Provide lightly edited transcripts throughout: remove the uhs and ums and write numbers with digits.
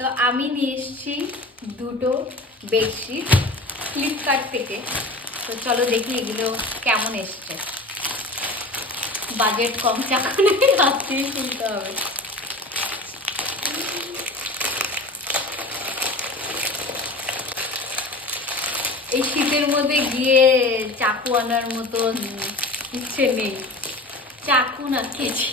তো আমি নিয়ে এসেছি দুটো বেডশিট ফ্লিপকার্ট থেকে। তো চলো দেখি এগুলো কেমন এসছে। বাজেট কম, চাকুনে হাতেই খুলতে হবে। এই শীতের মধ্যে গিয়ে চাকু আনার মতন ইচ্ছে নেই, চাকু না কেচি।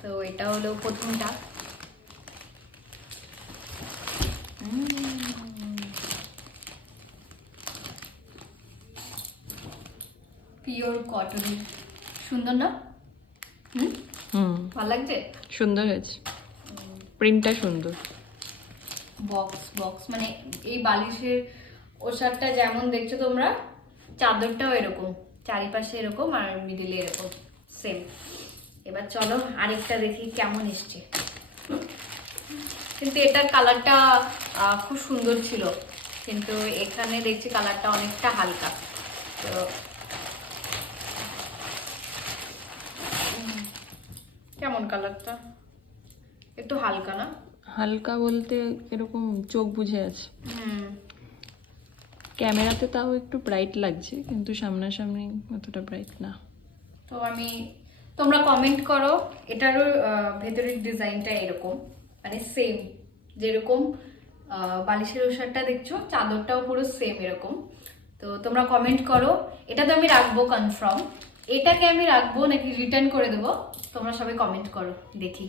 তো এটা হলো প্রথমটা। পিওর কটন, সুন্দর না? ভালো লাগছে, সুন্দর হয়েছে, প্রিন্টটা সুন্দর। বক্স বক্স মানে এই বালিশের ওষারটা যেমন দেখছো তোমরা, চাদরটাও এরকম, চারিপাশে এরকম আর মিডিলে এরকম সেম। এবার চলো আরেকটা দেখি কেমন এসছে। কিন্তু এটার কালারটা খুব সুন্দর ছিল, কিন্তু এখানে দেখছি কালারটা অনেকটা হালকা। তো কেমন কালারটা? একটু হালকা না? হালকা বলতে এরকম চোখ বুঝে আছে। ক্যামেরাতে তাও একটু ব্রাইট লাগছে, কিন্তু সামনাসামনি অতটা ব্রাইট না। তো তোমরা কমেন্ট করো। এটারও ভেতরের ডিজাইনটা এরকম, মানে সেম যেরকম বালিশের ওষারটা দেখছো, চাদরটাও পুরো সেম এরকম। তো তোমরা কমেন্ট করো। এটা তো আমি রাখবো কনফার্ম। এটাকে আমি রাখবো নাকি রিটার্ন করে দেবো, তোমরা সবাই কমেন্ট করো, দেখি।